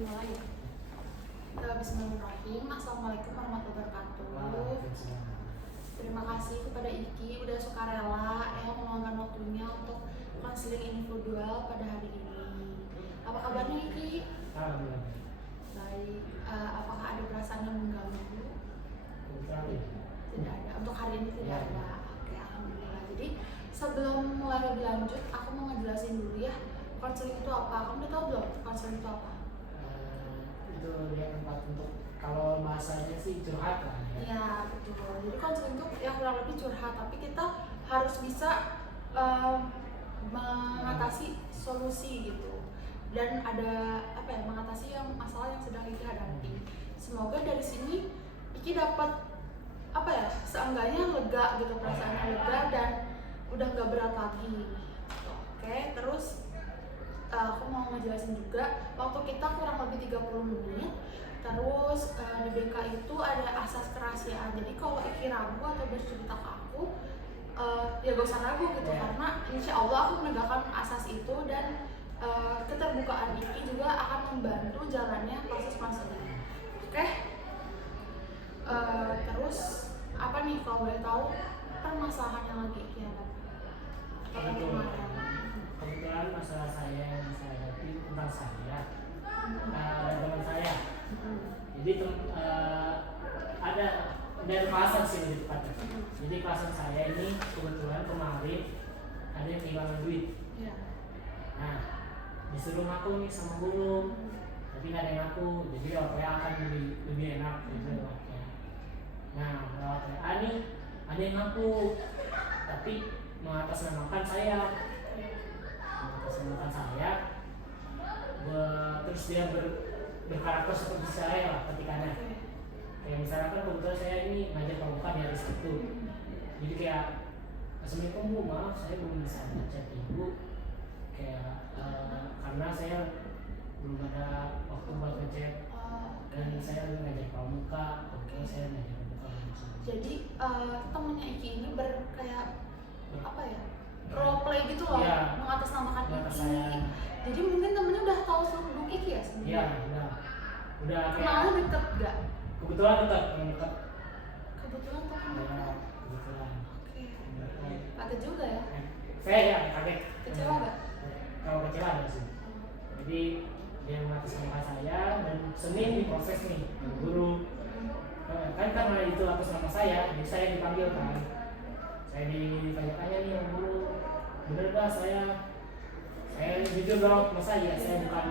dimulai ya. Bismillahirrahmanirrahim. Assalamualaikum warahmatullahi wabarakatuh. Terima kasih kepada Iki udah sukarela meluangkan waktunya untuk konseling individual pada hari ini. Apa kabarnya Iki? Alhamdulillah. Baik. Apakah ada perasaan yang mengganggu? Tidak ada. Untuk hari ini tidak ada. Oke, alhamdulillah. Jadi sebelum mulai lebih lanjut, aku mau ngejelasin dulu ya. Konseling itu apa? Kamu udah tahu belum konseling itu apa? Itu dia tempat untuk, kalau bahasanya sih curhat lah ya. Iya, betul. Jadi konseling itu ya kurang lebih curhat, tapi kita harus bisa mengatasi solusi gitu. Dan ada mengatasi masalah yang sedang Iki hadapi. Semoga dari sini Iki dapat seenggaknya lega gitu, perasaannya lega dan udah gak berat lagi. Oke, terus aku mau ngejelasin juga waktu kita kurang lebih 30 menit. Terus di BK itu ada asas kerahasiaan. Jadi kalau Iki ragu atau bercerita ke aku, ya gak usah ragu gitu, karena insya Allah aku menegakkan asas itu dan keterbukaan Iki juga akan membantu jalannya proses konseling. Oke? Terus apa nih kalau boleh tahu permasalahan yang lagi Iki hadapi? Kebetulan masalah saya yang saya hadapi tentang saya dan teman saya. Jadi ada dari kelasan sih lebih tepatnya. Jadi kelasan saya ini kebetulan kemarin ada yang kehilangan duit. Nah, disuruh ngaku nih sama guru, tapi nggak ada yang ngaku. Jadi OPA akan lebih enak gitu ya. Nah, lewat WA nih ada yang ngaku, tapi mengatasnamakan saya. Terus dia berkarakter seperti saya lah ketikannya. Kayak misalnya kan kebetulan saya ini ngajar pramuka di hari Sabtu. Jadi kayak, assalamualaikum Bu, maaf saya belum bisa ngechat Ibu. Kayak karena saya belum ada waktu buat ngechat. Dan saya lagi ngajar pramuka, kebetulan saya ngajar pramuka. Jadi temennya Iki ini role play gitu loh, ya, mengatasnamakan Iki. Saya. Jadi mungkin temennya udah tahu seluk-beluk Iki ya sebenarnya. Iya, udah kayak. Kenalannya deket gak? Kebetulan dekat. Kebetulan tuh kan Ya, dekat. kebetulan. Oke. Kaget juga ya? Saya ya kaget. Kecewa gak? Kalau kecewa ada sih. Jadi dia mengatasnamakan saya dan Senin diproses nih guru. Kan karena itu atas nama saya, jadi saya dipanggil kan. Saya ditanya-tanya nih sama guru, bener gak saya jujur dong, masa ya saya bukan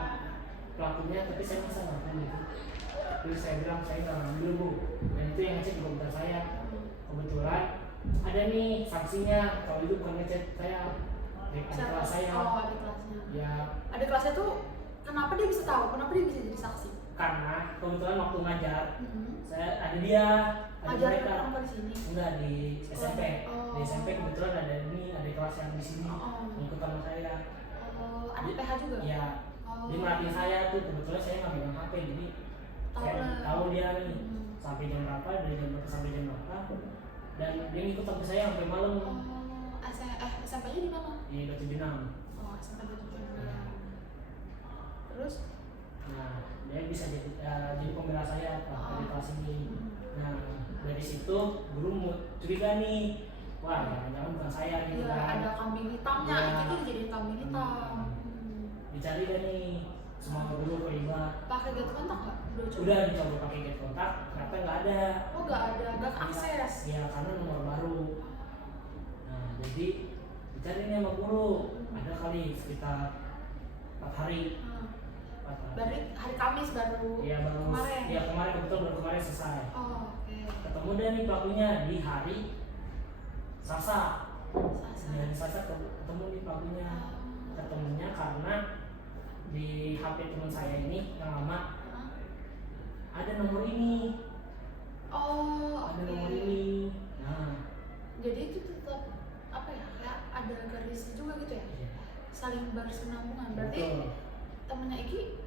pelakunya, tapi saya masa ngaku gitu. Terus saya bilang saya nggak ngambil Bu, dan itu yang ngecek juga bukan saya. Kebetulan ada nih sanksinya kalau itu bukan ngecek saya, adik kelas saya. Oh, adik kelasnya. Ya. Adik kelasnya tuh kenapa dia bisa tahu? Kenapa dia bisa jadi saksi? Karena kebetulan waktu ngajar, saya ada dia, ngajar pramuka di sini? Enggak, di SMP. Oh. Di SMP kebetulan ada kelas yang di sini, ikut sama saya. Anak PH juga? Iya. Dia merhatiin saya tuh, kebetulan saya nggak pegang HP, jadi saya tahu dia nih sampai jam berapa, dari jam berapa sampai jam berapa, dan dia ngikut sampai saya sampai malam. SMP-nya di mana? Di Batu Jenang. Oh, SMP Batu Jenang. Terus? Nah, dia bisa jadi pembela saya di kelas ini. Nah, dari situ guru curiga nih, wah jangan-jangan bukan saya gitu kan. Ada kambing hitamnya, Iki tuh dijadiin kambing hitam. Dicari kan nih, semua guru terlibat. Pakai get kontak nggak? Udah dicoba pakai get kontak, ternyata nggak ada. Oh nggak ada, nggak akses. Iya, karena nomor baru. Nah, jadi dicari nih sama guru, ada kali sekitar 4 hari. Berarti hari Kamis baru. Iya, baru kemarin. Iya, kebetulan baru kemarin selesai. Oh, oke. Ketemu deh nih pelakunya di hari Selasa. Di hari Selasa ketemu nih pelakunya. Ketemunya karena di HP teman saya ini yang lama ada nomor ini. Oh, ada nomor ini. Nah, jadi itu tetap kayak ada garis juga gitu ya? Iya. Saling bersinambungan. Berarti betul. Temennya Iki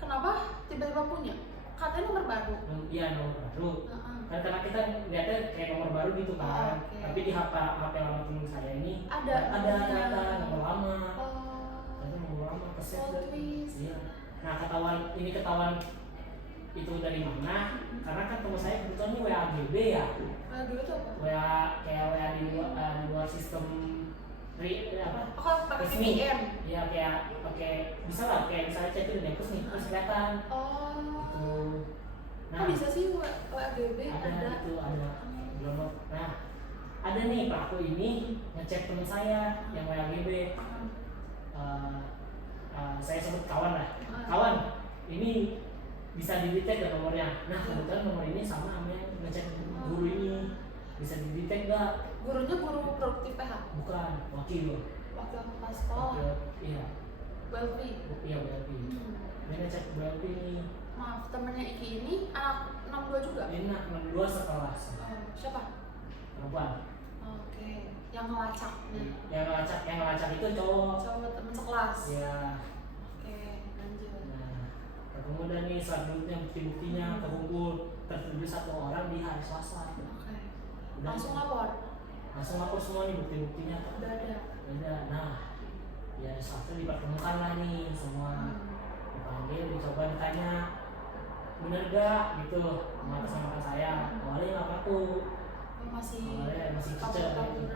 kenapa tiba-tiba punya? Katanya nomor baru. Iya, nomor baru. Karena kita lihatnya kayak nomor baru gitu kan. Tapi di HP lama teman saya ini ada nomor lama. Ada nomor lama keset. Iya. Nah ketahuan itu dari mana? Karena kan teman saya kebetulan ini WAGB ya. Dulu tuh apa? Kayak WA di luar sistem apa? Aku pakai Resmi. VPN. Ya kayak pakai bisa lah kayak misalnya chat itu di nih terus kelihatan. Oh. Gitu. Nah, Kok bisa sih WAGB ada itu ada belum. Nah, ada nih pelaku ini ngecek teman saya yang WAGB. Saya sebut kawan lah. Kawan, ini bisa didetek gak nomornya? Nah, kebetulan nomor ini sama yang ngecek guru ini. Bisa didetek gak? Gurunya guru produktif PH? Bukan, wakil. Waktu aku pas sekolah. Iya. Welpi. Iya, WLP. Dia ngecek WLP ini. Maaf, temennya Iki ini anak 62 juga? Ini anak 62 sekelas. Siapa? Perempuan. Oke, yang ngelacak nih. Yang ngelacak itu cowok. Cowok temen sekelas. Iya. Oke, lanjut. Nah, kemudian nih selanjutnya bukti-buktinya terkumpul tertulis satu orang di hari Selasa. Oke. Langsung lapor. Langsung lapor semua nih bukti-buktinya. Udah ada. Udah. Nah, ya Selasa dipertemukan lah nih semua. Dipanggil, dicoba ditanya, bener gak gitu sama saya. Awalnya nggak ngaku. Masih Cicer gitu.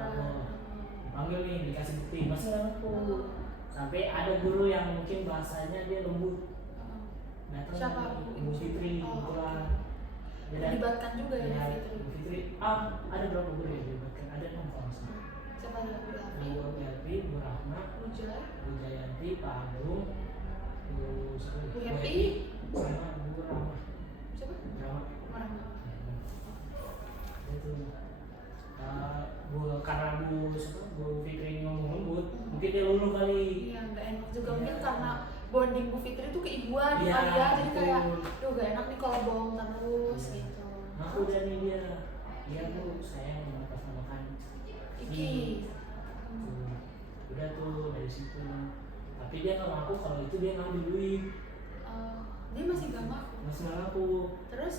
Dipanggil nih, dikasih bukti, masih nggak ngaku. Sampai ada guru yang mungkin bahasanya dia lembut. Datang Siapa? Ibu Fitri kebetulan. Dilibatkan juga ya Fitri. Ibu Fitri. Ada berapa guru yang dilibatkan? Ada 6 kalau nggak salah. Siapa ya? Bu Elvi, Bu Rahma, Bu Jayanti, Pak Agung, Bu Happy, sama Bu Rahma. siapa? Rahma. Itu karena Bu Fitri ini ngomong lembut, mungkin dia luluh kali. Iya, nggak enak juga mungkin karena bonding Bu Fitri itu keibuan Iya, kali ya, jadi kayak, betul. gak enak nih kalau bohong terus gitu. Aku dan dia, iya Bu, saya mengatasnamakan Iki. Udah tuh dari situ. Tapi dia nggak ngaku kalau itu dia ngambil duit. Dia masih gak ngaku. Masih nggak ngaku. Terus?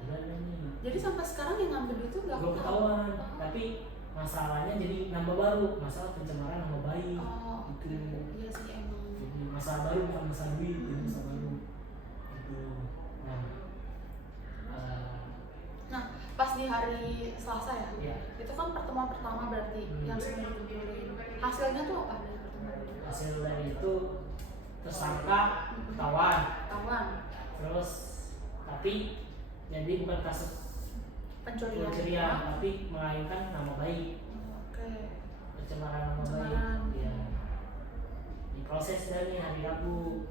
Udah nih. Jadi sampai sekarang yang ngambil duit itu nggak Belum ketahuan. Tapi masalahnya jadi nambah baru, masalah pencemaran nama baik. Itu. Iya sih emang. Jadi masalah baru bukan masalah duit, jadi masalah baru. Itu. Nah, pas di hari Selasa ya, Iya. itu kan pertemuan pertama berarti yang sudah dikumpulin. Hasilnya tuh apa dari pertemuan itu? Hasil dari itu tersangka ketahuan. Terus tapi jadi bukan kasus pencurian, tapi melainkan nama baik. Oke. Pencemaran nama baik. Ya. Diproses dari hari Rabu.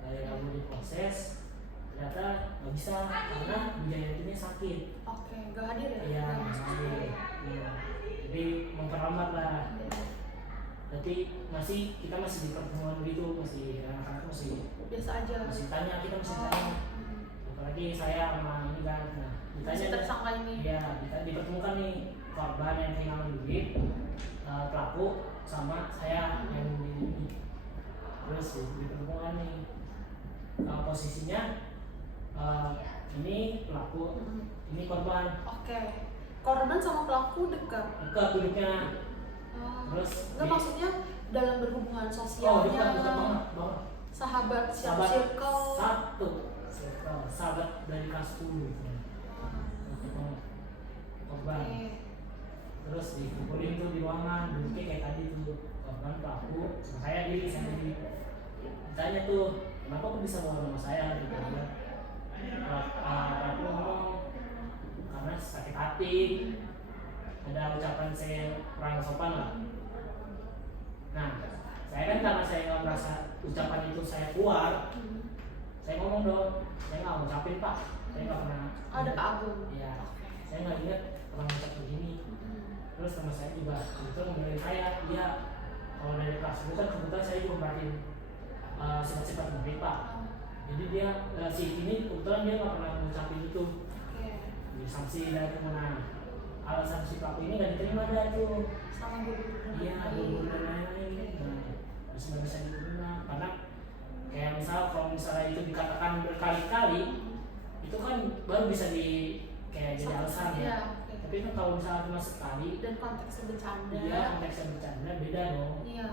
Hari Rabu diproses. Ternyata nggak bisa karena Bu Jayantinya sakit. Oke, nggak hadir ya? Iya, nggak hadir. Iya. Jadi memperlambat lah. Berarti kita masih di pertemuan gitu, masih anak-anak masih biasa aja. Masih tanya, kita masih tanya. Apalagi saya sama ini kan, nah ditanya tersangka ini. Iya, kita dipertemukan nih korban yang kehilangan duit, pelaku sama saya yang ini. Terus dipertemukan nih posisinya ini pelaku, ini korban. Oke. Korban sama pelaku dekat duduknya. Terus nggak maksudnya dalam berhubungan sosialnya. Dekat banget. Sahabat circle. Sahabat dari kelas 10 gitu. Korban. Terus dikumpulin tuh di ruangan, duduknya kayak tadi tuh korban pelaku, saya ditanya tuh kenapa kok bisa bawa nama saya gitu kan. Pelaku ngomong karena sakit hati, ada ucapan saya kurang sopan lah. Nah, saya kan karena saya nggak merasa ucapan itu saya keluar, saya ngomong dong, saya nggak ngucapin Pak, saya nggak pernah. Ada Pak Agung. Iya, saya nggak ingat pernah ngucap begini. Terus teman saya juga itu ngomelin saya, dia kalau dari kelas itu kan kebetulan saya juga perhatiin sifat-sifat murid Pak. Jadi dia si ini kebetulan dia nggak pernah ngucapin itu. Sanksi dari mana? Alasan si pelaku ini nggak diterima dah tuh sama guru. Iya, guru dan lain-lain. Terus nggak bisa diterima karena kayak kalau misalnya itu dikatakan berkali-kali, itu kan baru bisa jadi alasan ya. Tapi kan kalau misalnya cuma sekali dan konteksnya bercanda. Iya, konteksnya bercanda beda dong. Iya.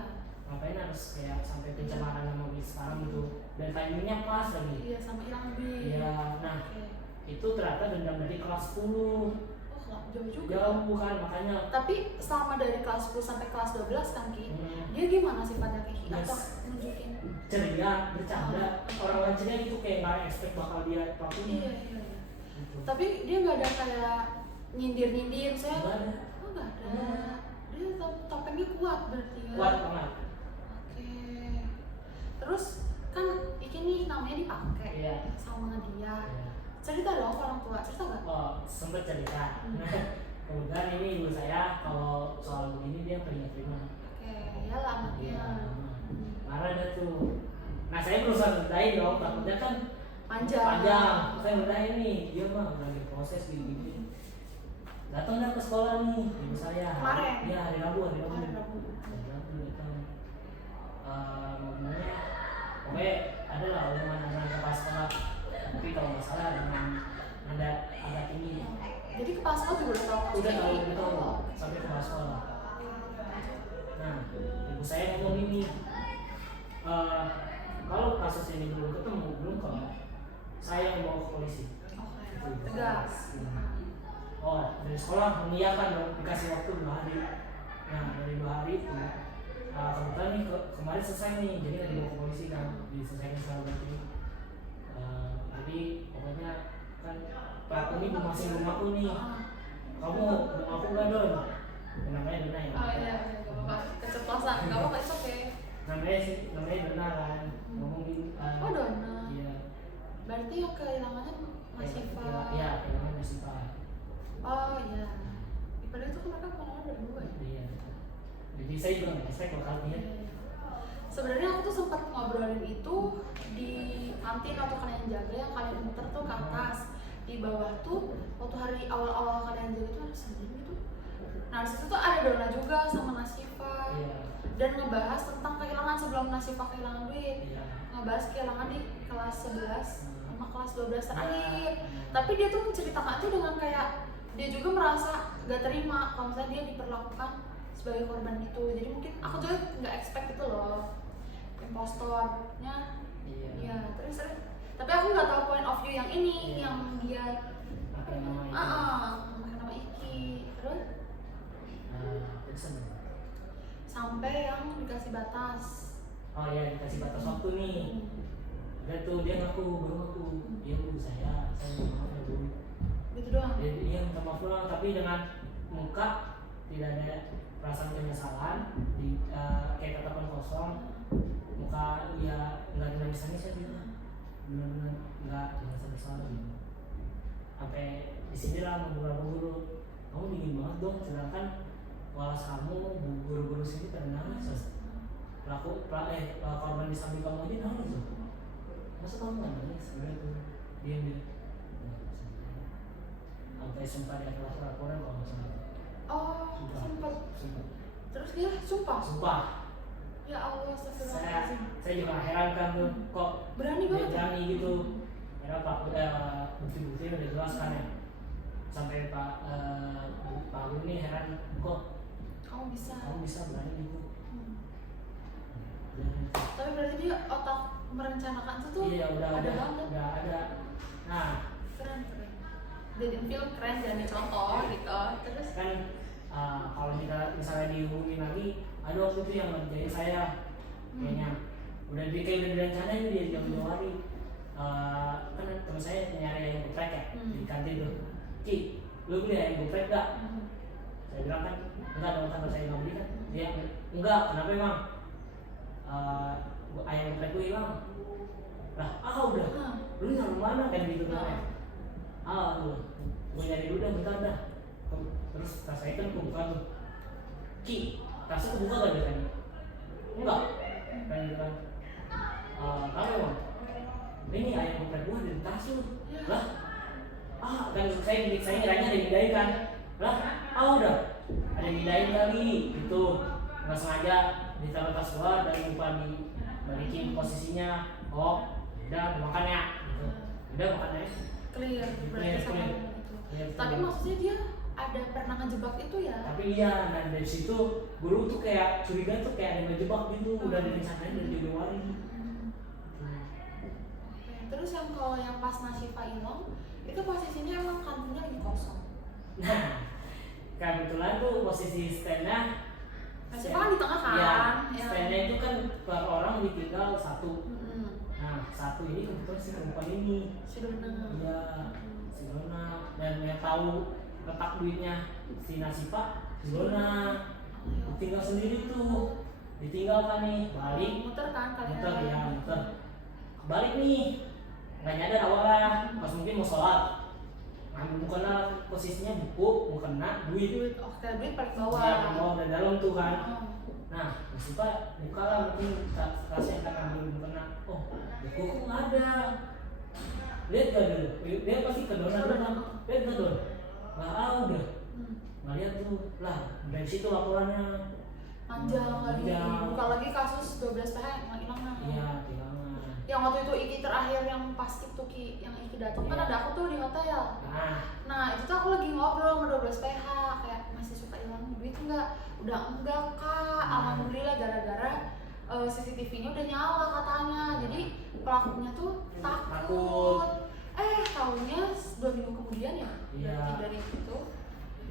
Ngapain harus kayak sampai pencemaran nama baik sekarang gitu, dan timingnya pas lagi. Iya, sama hilang lebih. Iya, nah Oke. itu ternyata dendam dari kelas 10. Oh, jauh juga. Jauh kan, makanya. Tapi selama dari kelas 10 sampai kelas 12 kan Ki, dia gimana sifatnya Ki? Yes. Atau nunjukin? Ceria, bercanda. Orang-orang ceria itu kayak nggak expect bakal dia pelakunya. Iya. Gitu. Tapi dia nggak ada kayak nyindir saya. Nggak ada. Oh, nggak ada. Dia topengnya kuat berarti ya. Kuat banget. Oke. Terus kan ini namanya dipakai Iya. sama dia. Iya. Cerita dong ke orang tua, cerita nggak? Oh, sempet cerita. Nah, kemudian ini ibu saya kalau soal begini dia terima. Oke, ya lah anaknya. Iya. Marah dia tuh. Nah, saya berusaha rendahin dong, takutnya kan panjang. Saya rendahin nih, dia mah udah diproses gini-gini. Datang dah ke sekolah nih, ibu saya. Kemarin? Iya, hari Rabu. Hari Rabu. Hari Rabu datang. Ngomongnya, pokoknya ada lah omongan anak kepala sekolah. Tapi kalau nggak salah dengan nada agak tinggi. Jadi kepala sekolah juga udah tahu. Udah tahu, Oh. sampai kepala sekolah. Nah, ibu saya ngomong gini, kalau kasus ini belum ketemu, belum kalau saya yang bawa ke polisi. Oke, tegas. Oh, dari sekolah mengiyakan dong, dikasih waktu 2 hari. Nah, dari 2 hari itu, kebetulan nih kemarin selesai nih, jadi nggak dibawa ke polisi kan, diselesaikan secara berarti. Jadi pokoknya kan pelaku ini masih belum ngaku nih. Kamu mau ngaku nggak Don? Namanya Dona ya. Oh iya, nggak apa-apa. Keceplosan, nggak apa-apa, it's okay. Namanya Dona kan. Ngomongin. Oh, Dona. Iya. Berarti yang kehilangannya Mas Siva. Iya, kehilangan Mas Siva. Oh iya. Padahal itu kan mereka pengalaman berdua ya. Iya. Jadi saya juga nggak expect bakal dia. Sebenarnya aku tuh sempat ngobrolin itu di kantin waktu kalian jaga, yang kalian muter tuh ke atas. Di bawah tuh waktu hari awal-awal kalian jaga tuh ada sejen gitu. Nah disitu tuh ada Dona juga sama Nasifa. Iya. Dan ngebahas tentang kehilangan sebelum Nasifa kehilangan duit. Iya. Ngebahas kehilangan di kelas 11 sama kelas 12 terakhir. Nah. Tapi dia tuh menceritakan itu dengan kayak dia juga merasa gak terima kalau misalnya dia diperlakukan sebagai korban itu. Jadi mungkin aku juga nggak expect itu loh, impostornya. Iya. Terus tapi aku nggak tahu point of view yang ini. Iya. Yang dia Pakai nama itu. pakai nama Iki. Terus Jackson. sampai yang dikasih batas. Oh iya, dikasih batas waktu nih. Udah tuh dia ngaku, baru ngaku. Iya Bu, saya maaf ya Bu. Gitu doang. Dia minta maaf doang, tapi dengan muka tidak ada perasaan penyesalan, kayak tatapan kosong. Muka ya nggak ada nangis-nangis ya gitu. Benar-benar nggak merasa bersalah gitu. Sampai di sini lah beberapa guru, kamu dingin banget dong, sedangkan kelas kamu guru-guru sini pada nangis. Korban di samping kamu aja nangis loh. Masa kamu nggak nangis? Sebenarnya tuh dia sampai sumpah di akhir laporan kalau nggak salah. Oh, sempat. Sumpah. Terus dia sumpah. Sumpah. Ya Allah, astagfirullahaladzim. Saya juga heran kan tuh, kok Berani banget. dia berani gitu. Karena bukti-bukti udah jelas kan ya. Sampai Pak Guru nih heran, kok Kamu bisa berani gitu. Tapi berarti dia otak merencanakan itu tuh Iya, udah ada ada. banget. Nah, Keren. Jadi film keren dan dicontoh gitu. Terus kan kalau kita misalnya dihubungin lagi, ada waktu itu yang ngerjain saya kayaknya udah direncanain dia jauh-jauh hari. Kan teman saya nyari ayam geprek ya di kantin tuh. Ki, lu beli ayam geprek gak? Saya bilang kan enggak dong, karena saya nggak beli kan. Dia enggak, kenapa emang? Ayam geprek gue hilang. Lah, udah. Lu nyari mana kan gitu kan? Tuh, gue nyari dulu dah, bentar dah. Terus tas saya kan kebuka tuh. Ki, tasnya kebuka gak dari tadi? Enggak. Kan gitu kan. Kenapa emang? Ini ayam geprek gue ada di tas lu. Lah, kan saya ngiranya ada yang mindahin kan. Lah, udah. Ada yang mindahin kali gitu. Nggak sengaja ditaruh tas gua dan lupa dibalikin posisinya. Oh, udah makan ya gitu. Udah makan ya. clear berarti sama itu. Tapi maksudnya dia ada pernah ngejebak itu ya? Tapi iya, nah dari situ guru tuh kayak curiga tuh kayak ada yang ngejebak gitu, udah direncanain dari jauh hari. yang kalau yang pas Nasifa hilang itu posisinya emang kantinnya lagi kosong. Nah, kebetulan tuh posisi standnya Nasifa kan di tengah kan? ya, Ya. standnya itu kan per orang ditinggal satu. Mm-mm. Nah, satu ini kebetulan si perempuan ini. Si Dona. Iya, si Dona. Dan yang tahu letak duitnya si Nasifa, si Dona. Ditinggal sendiri tuh. Ditinggal kan nih, balik. Muter kan kalian? Muter ya, muter. Balik nih. Nggak nyadar awalnya, pas mungkin mau sholat. Ngambil mukena posisinya buku, mukena duit. Duit, oke, duit paling bawah. Ya, bawa dari dalam tuh kan. Oh. Nah, Nasifa buka lah mungkin tasnya kan ambil mukena. Oh, buku kok nggak ada. Lihat gak dulu? Dia pasti ke Dona dulu kan. Lihat gak Don? Nggak ada. Nggak lihat tuh. Lah, dari situ laporannya. Panjang lagi, Panjang. buka lagi kasus 12 PH yang hilang nah. Iya, kehilangan. Yang waktu itu Iki terakhir yang pas itu Ki, yang Iki datang kan Iya. ada aku tuh di hotel. Nah itu tuh aku lagi ngobrol sama 12 PH kayak masih suka hilang duit enggak? Udah enggak kak, alhamdulillah gara-gara CCTV-nya udah nyala katanya. Jadi pelakunya tuh takut. Taunya 2 minggu kemudian ya, Iya. berarti dari itu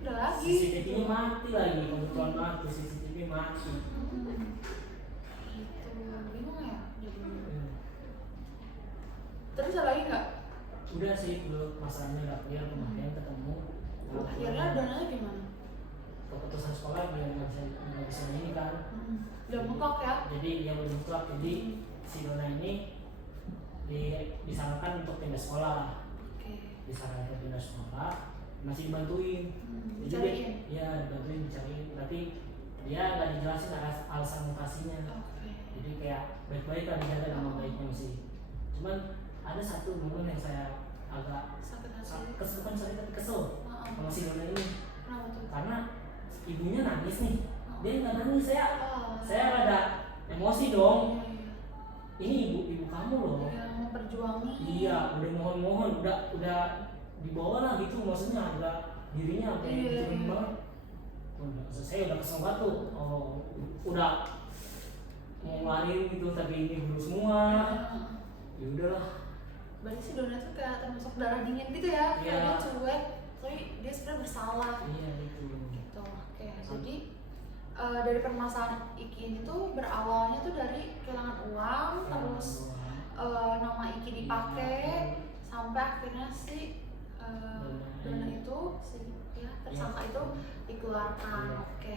udah lagi. CCTV mati lagi, kebetulan banget tuh CCTV mati. Gitu, bingung ya jadinya. Hmm. Terus ada lagi nggak? Udah sih, dulu masalahnya udah clear, kemarin ketemu. Akhirnya dananya gimana? Keputusan sekolah biar nggak bisa ini kan. Udah mentok ya? Jadi yang belum klub, jadi si Dona ini disarankan untuk pindah sekolah. Oke. Disarankan pindah sekolah, masih dibantuin. Dicariin? Iya, dibantuin dicariin. Tapi dia nggak dijelasin alasan mutasinya. Oke. Jadi kayak baik-baik lah, dijaga nama baiknya masih. Cuman ada satu momen yang saya agak Sakit hati. kesel, kan sakit tapi kesel sama si Dona ini. Kenapa tuh? Karena ibunya nangis nih, dia nggak nangis, Oh. saya rada emosi dong. Iya. Ini ibu kamu loh. Yang memperjuangin. Iya, udah mohon udah dibawa lah gitu, maksudnya udah dirinya sampai Iya. diturun banget. Saya udah kesel banget tuh. Oh, udah mau ngeluarin gitu, tapi ini belum semua. Ya udahlah. Berarti si Dona tuh kayak termasuk darah dingin gitu ya? Kayak Iya. dia cuek, tapi dia sebenarnya bersalah. Iya gitu. Gitu. Oke. Jadi dari permasalahan Iki ini tuh berawalnya tuh dari kehilangan uang, terus nama Iki dipakai sampai akhirnya si Dona itu si ya tersangka itu dikeluarkan. Iya. Oke.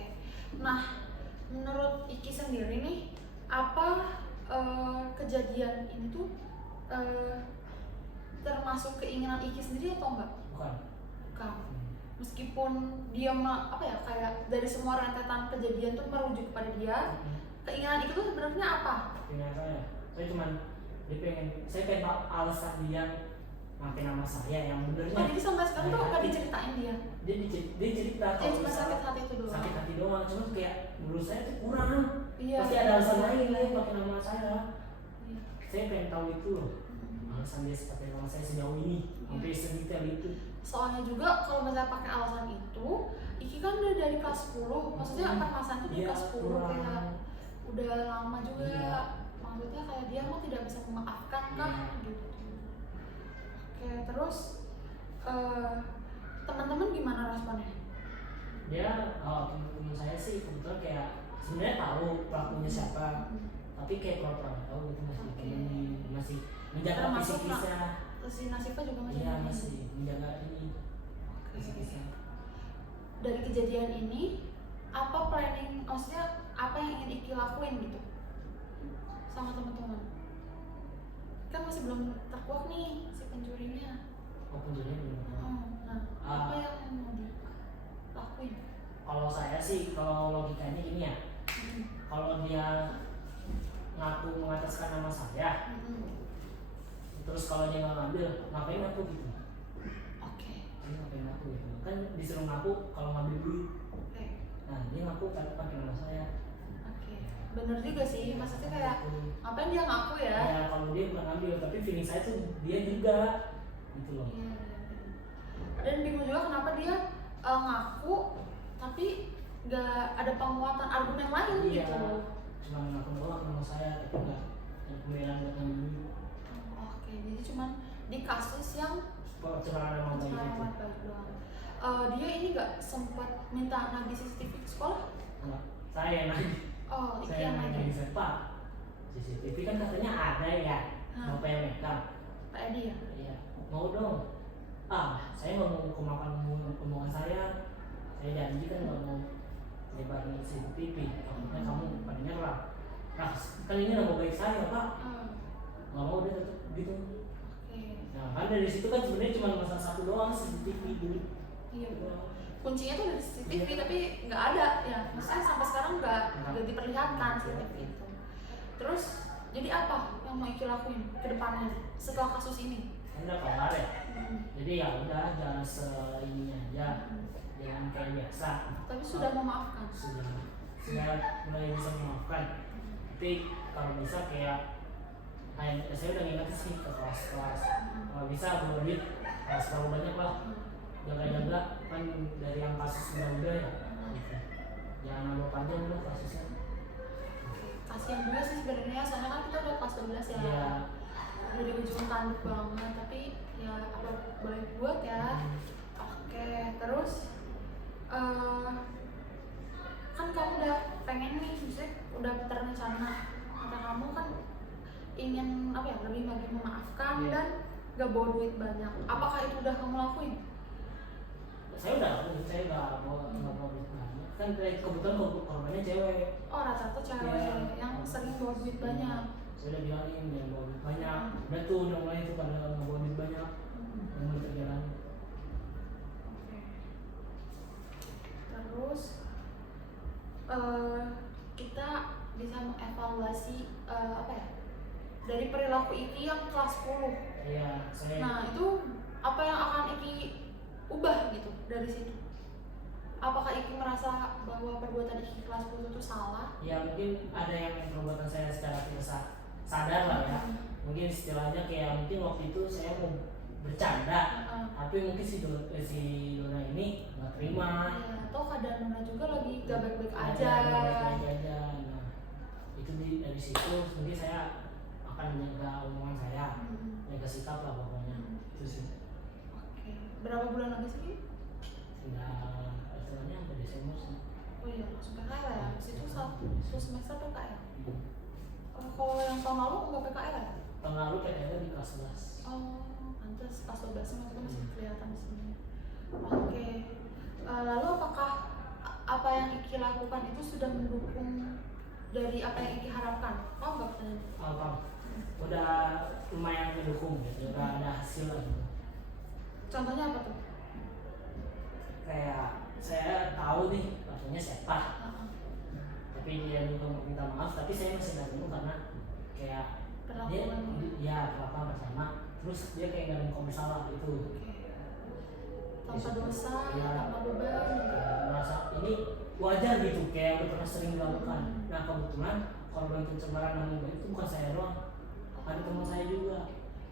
Nah, menurut Iki sendiri nih, apa kejadian ini tuh termasuk keinginan Iki sendiri atau enggak? Bukan. Bukan. Meskipun dia apa ya, kayak dari semua rentetan kejadian tuh merujuk kepada dia, keinginan Iki tuh sebenarnya apa? Dengan saya cuman saya pengen tahu alasan dia pakai nama saya yang benernya. Oh, jadi sampai sekarang tuh gak diceritain dia? Dia cerita Dia cuma sakit hati itu doang? sakit hati doang, cuman kayak menurut saya tuh kurang. Iya. Pasti ada alasan lain nih pakai nama saya. Iya. Saya pengen tahu itu loh, alasan dia pakai nama saya sejauh ini, sampai sedetail itu. Soalnya juga kalau misalnya pakai alasan itu, Iki kan udah dari kelas 10, maksudnya permasalahan tuh dari Iya, kelas 10 kurang. kayak udah lama juga. Iya. Maksudnya kayak dia mah tidak bisa memaafkan kah Iya. gitu. Oke, terus teman-teman gimana responnya? Dia, teman saya sih kebetulan kayak sebenarnya tahu pelakunya siapa, tapi kayak pura-pura nggak tahu gitu, masih Oke. masih menjaga Termasuk fisik-fisik. Si Nasifa juga masih Iya, begini? masih menjaga ini Oke. fisik-fisik. Dari kejadian ini, apa planning, maksudnya apa yang ingin Iki lakuin gitu sama teman-teman? Kan masih belum terkuak nih si pencurinya. Oh, penjurinya belum tahu. Nah, apa yang mau dilakuin? Kalau saya sih, kalau logikanya gini ya, kalau dia ngaku mengataskan nama saya, terus kalau dia nggak ngambil, ngapain ngaku gitu? Oke. Dia ngapain ngaku gitu? Kan disuruh ngaku kalau ngambil duit. Oke. Nah, dia ngaku kan pakai nama saya. Oke. Bener juga sih, maksudnya kayak Gitu. ngapain dia ngaku ya? Ya, kalau dia bukan ngambil, tapi feeling saya tuh dia juga gitu loh. Iya. Dan bingung juga kenapa dia ngaku tapi nggak ada penguatan argumen lain Iya, gitu. cuma ngaku doang nama saya, tapi nggak ada pembelaan buat ngambil duit. Oke, jadi cuman di kasus yang pencemaran nama baik pencemaran itu. nama baik doang. Dia ini nggak sempat minta nagih CCTV ke sekolah? Enggak, saya yang nagih. Oh, Iki Saya yang yang nagih. nagih, Pak. CCTV kan katanya ada ya, mau PMK. Pak Edi ya? Iya, mau dong. Saya nggak mau kemakan omongan saya janji kan nggak mau nyebarin CCTV. Maksudnya kamu pada nyerah. Nah, kan ini nama baik saya, Pak. Nggak mau dia tetap gitu. Oke. Nah, kan dari situ kan sebenarnya cuma masalah satu doang CCTV dulu. Iya. Kuncinya tuh dari CCTV tapi nggak ada ya. Maksudnya sampai sekarang nggak diperlihatkan CCTV itu. Terus jadi apa yang mau Iki lakuin ke depannya setelah kasus ini? Udah kelar ya. Jadi ya udah jangan seininya aja. Jangan kayak biasa. Tapi sudah memaafkan. Sudah mulai bisa memaafkan. Tapi kalau bisa kayak saya udah ngingetin sih ke kelas-kelas. Kalau bisa aku duit terlalu banyak lah. Jaga-jaga kan dari yang kasus udah ya. Gitu. Jangan nambah panjang udah kasusnya. Kasian juga sih sebenarnya, soalnya kan kita udah kelas 12 ya. Iya. Udah di ujung tanduk banget, tapi ya apa boleh buat ya. Oke, terus kan kamu udah pengen nih, maksudnya udah terencana. Kata kamu kan ingin apa ya, lebih lagi memaafkan dan gak bawa duit banyak. Apakah itu udah kamu lakuin? Saya udah mau duit banyak. Kan kebetulan korbannya cewek. Oh, rata-rata cewek yang sering bawa duit banyak. Saya udah bilangin jangan bawa duit banyak. Udah tuh udah mulai tuh pada nggak bawa duit banyak. Udah mulai terjalan. Oke. Terus kita bisa mengevaluasi apa ya, dari perilaku Iki yang kelas 10. Iya, saya. Nah itu apa yang akan Iki ubah gitu dari situ? Apakah Iki merasa bahwa perbuatan Iki kelas 10 itu salah? Ya mungkin ada yang perbuatan saya secara tidak sadar lah ya. Mungkin istilahnya kayak mungkin waktu itu saya mau bercanda, tapi mungkin si Dona ini nggak terima. Ya, atau keadaan Dona juga lagi gak baik-baik aja. Baik-baik aja. Nah, itu dari situ mungkin saya akan menjaga omongan saya, jaga sikap lah pokoknya. Itu sih. Oke. Berapa bulan lagi sih? Tinggal istilahnya sampai Desember sih. Oh iya, langsung PKL ya. Situ satu semester PKL. Kalau yang tahun lalu nggak PKL ya? Tahun lalu PKL di kelas 11. Oh, pantes kelas 12 maksudnya masih kelihatan di sini. Oke. Lalu apakah apa yang Iki lakukan itu sudah mendukung dari apa yang Iki harapkan? Paham nggak pertanyaan? Paham. Udah lumayan mendukung gitu, udah ada hasil lah gitu. Contohnya apa tuh? Kayak saya tahu nih pelakunya siapa, tapi dia juga minta maaf, tapi saya masih nggak tahu karena kayak dia perlakuan bersama, terus dia kayak nggak ada muka bersalah gitu. Tanpa dosa, tanpa beban. Merasa ini wajar gitu, kayak udah pernah sering dilakukan. Nah kebetulan korban pencemaran nama baik itu bukan saya doang, ada teman saya juga.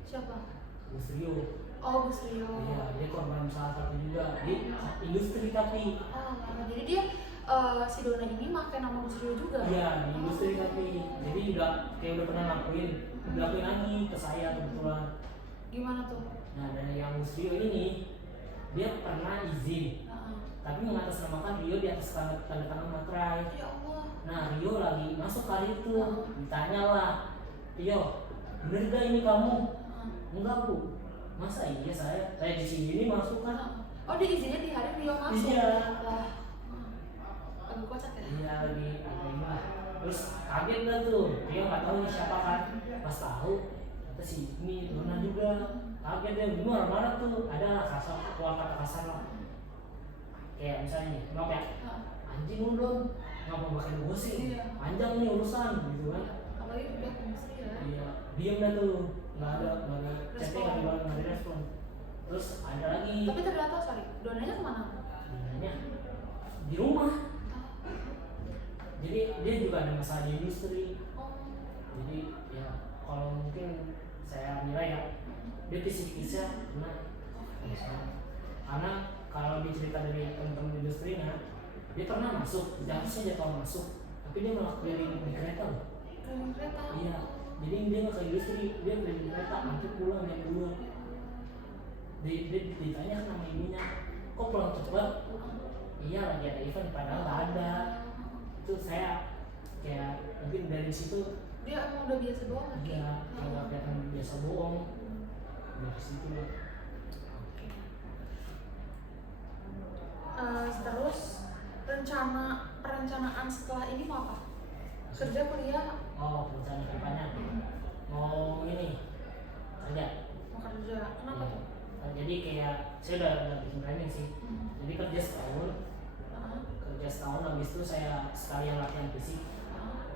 Siapa? Gus Rio. Oh, Gus Rio. Iya, dia korban salah satu juga di industri tapi. Jadi dia si Dona ini pakai nama Gus Rio juga? Iya, di industri tapi. Jadi udah pernah lakuin lagi ke saya kebetulan. Gimana tuh? Nah dari yang Gus Rio ini dia pernah izin, tapi mengatasnamakan Rio di atas tanda tangan materai. Ya Allah. Nah Rio lagi masuk hari itu, ditanya lah, Rio, bener gak ini kamu? Enggak Bu. Masa iya saya di sini masuk kan? Oh, dia izinnya di hari Rio masuk? Iya. Lah, agak kocak ya? Iya lagi ada ini lah. Terus kaget dah tuh, Rio nggak tahu ini siapa kan? Pas tahu, kata si ini Dona juga. Kaget dia, gimana marah tuh? Ada lah kata kasar lah. Kayak misalnya nih, maaf ya, anjing lu dong, ngapa pakai gue sih? Panjang nih urusan gitu kan? Apalagi udah industri ya? Iya, diem dah tuh. Nggak ada chatting, nggak ada respon. Terus ada lagi. Tapi ternyata Donanya kemana? Donanya di rumah. Jadi dia juga ada masalah di industri. Jadi ya kalau mungkin saya nilai ya dia psikisnya kena. Karena kalau dicerita dari teman-teman industrinya, dia pernah masuk, harusnya jadwal masuk, tapi dia malah keliling di kereta loh. Keliling kereta? Iya. Jadi dia nggak ke industri, dia keliling kereta, nanti pulang jam 2. ditanya sama ibunya, kok pulang cepet? Iya lagi ada event, padahal nggak ada. Itu saya kayak mungkin dari situ dia emang udah biasa bohong kan? dia nggak kelihatan biasa bohong dari situ. Terus perencanaan setelah ini mau apa? Kerja, kuliah? Oh, rencana kedepannya mau ini kerja. Mau kerja, kenapa tuh? Nah, jadi kayak saya udah bikin planning sih. Jadi kerja setahun habis itu saya sekalian latihan fisik,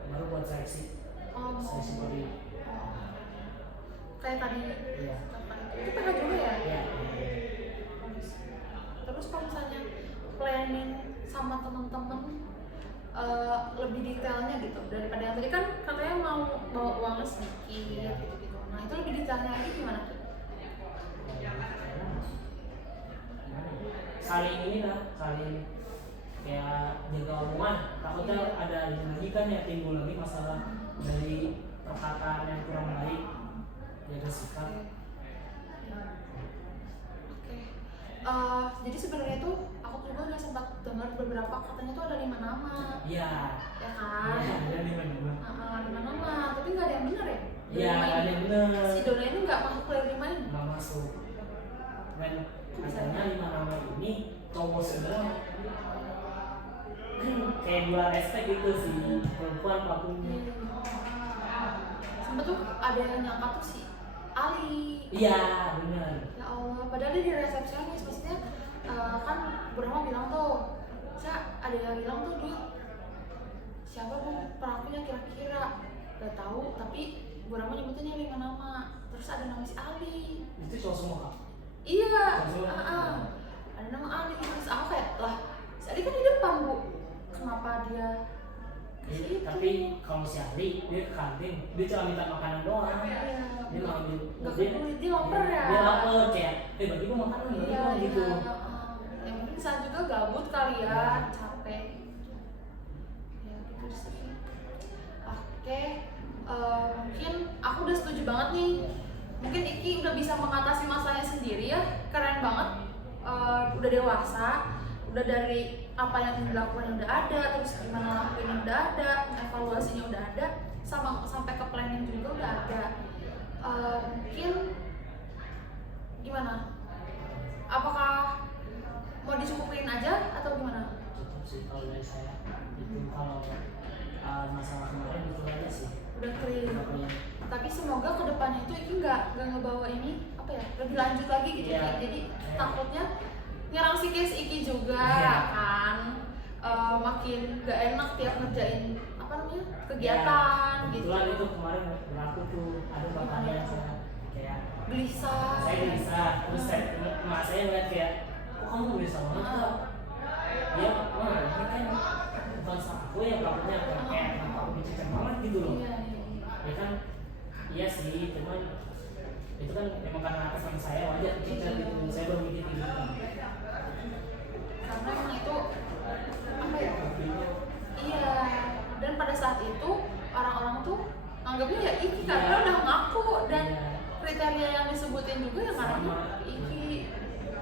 baru buat seleksi Polri. Kayak tadi Iya. itu PH juga ya? Iya. Terus kalau misalnya planning sama temen-temen lebih detailnya gitu daripada yang tadi kan katanya mau bawa uangnya sedikit gitu. Nah itu lebih detailnya lagi gimana tuh? Saling kayak jaga omongan, takutnya ada ini lagi kan ya, timbul lagi masalah dari perkataan yang kurang baik, jaga sikap. Jadi sebenarnya tuh aku juga udah sempat dengar beberapa katanya tuh ada 5 nama. Iya. Ya kan? Iya, ada 5 nama. 5 nama, tapi nggak ada yang benar ya? Iya, nggak ada yang benar. Si Dona ini nggak masuk ke 5 ini? Nggak masuk. Dan katanya 5 nama ini cowok semua. Kayak dua respect gitu sih, perempuan pelakunya. Sempet tuh ada yang nyangka tuh si Ali. Iya, benar. Ya Allah, padahal dia di resepsionis, maksudnya kan Burma bilang tuh, ada yang bilang tuh dia siapa bu pelakunya kira-kira, gak tahu, tapi Burma nyebutnya 5 nama, terus ada nama si Ali. Itu cowok semua kak? Iya, Ada nama Ali, terus aku kayak lah, si Ali kan di depan bu, kenapa dia Iya, tapi kalau si Ali dia ke kantin, dia cuma minta makanan doang. Dia mau dia lapar ya. Dia lapar kayak, bagi gua makanan gitu. Ya mungkin saat juga gabut kali ya, capek. Ya gitu sih. Oke, mungkin aku udah setuju banget nih. Mungkin Iki udah bisa mengatasi masalahnya sendiri ya, keren banget. Udah dewasa, udah dari apa yang dilakukan udah ada, terus gimana lakuin udah ada, evaluasinya udah ada, sampai ke planning juga udah ada. Mungkin gimana? Apakah mau dicukupin aja atau gimana? Cukup sih kalau dari saya. Itu kalau masalah kemarin itu aja sih. Udah clear. Tapi semoga kedepannya itu Iki nggak ngebawa ini apa ya lebih lanjut lagi gitu. Yeah. Jadi takutnya nyerang si case Iki juga kan, makin gak enak tiap ngerjain apa namanya kegiatan gitu. Kebetulan itu kemarin berlaku tuh, ada bahannya yang saya kayak gelisah. Saya gelisah, terus saya ngeliat kayak, kok kamu gelisah banget kak? Ya, wah ini kan bukan salah aku ya pelakunya, kayak kenapa aku dicecek banget gitu loh. Ya kan, iya sih, cuman itu kan memang karena atas nama saya wajar dicecek gitu, saya baru mikir gitu. Karena emang itu apa ya? Iya. Dan pada saat itu orang-orang tuh anggapnya ya Iki karena udah ngaku dan kriteria yang disebutin juga yang karena Iki.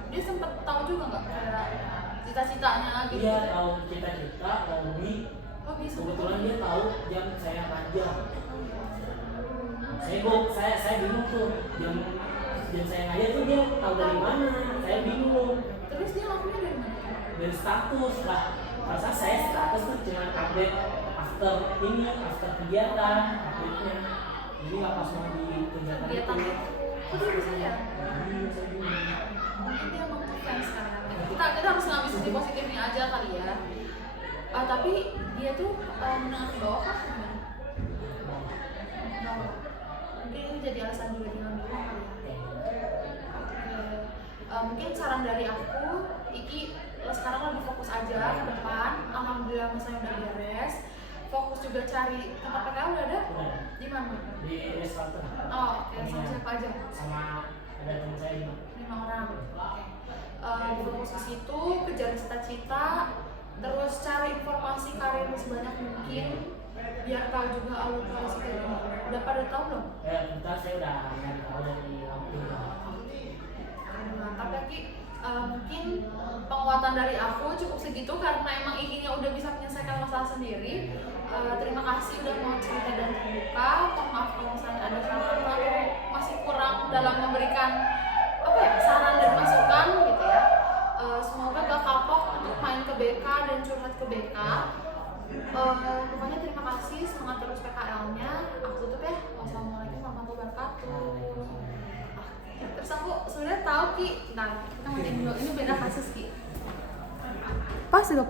Dia sempet tahu juga nggak kayak cita-citanya gitu? Iya tahu cita-cita, hobi. Kebetulan dia tahu jam saya ngajar. Saya bingung tuh jam saya ngajar tuh dia tahu dari mana? Saya bingung. Terus dia lakunya dari mana? Dari status lah. Masa saya status tuh cuma update after kegiatan, update-nya. Jadi nggak pas mau di kegiatan itu. Kok dia bisa ya? Iya, saya bingung. Mungkin dia emang fans kan. Kita harus ngambil sisi positifnya aja kali ya. Tapi dia tuh menengah ke bawah kan gimana? Bawah. Mungkin ini jadi alasan juga dia ngambil uang kali ya. Mungkin saran dari aku, Iki sekarang lebih fokus aja ke depan. Alhamdulillah misalnya udah beres. Fokus juga cari tempat PKL udah ada? Di mana? Di restoran. Oh, oke. Sama siapa aja? Sama ada teman saya 5 orang. Oke. Fokus ke situ, kejar cita-cita, terus cari informasi karir sebanyak mungkin biar tahu juga alur kualitas kayak gimana. Udah pada tahu belum? Bentar saya udah tahu dari waktu. Mantap dari aku cukup segitu karena emang inginnya udah bisa menyelesaikan masalah sendiri. Terima kasih udah mau cerita dan terbuka. Mohon maaf kalau misalnya ada salah atau masih kurang dalam memberikan apa ya, saran dan masukan gitu ya. Semoga gak kapok untuk main ke BK dan curhat ke BK. Pokoknya terima kasih, semangat terus PKL-nya. Aku tutup ya. Wassalamualaikum warahmatullahi wabarakatuh. Terus aku sebenarnya tahu Ki, nah kita ngomongin dulu, ini beda kasus Ki. Pas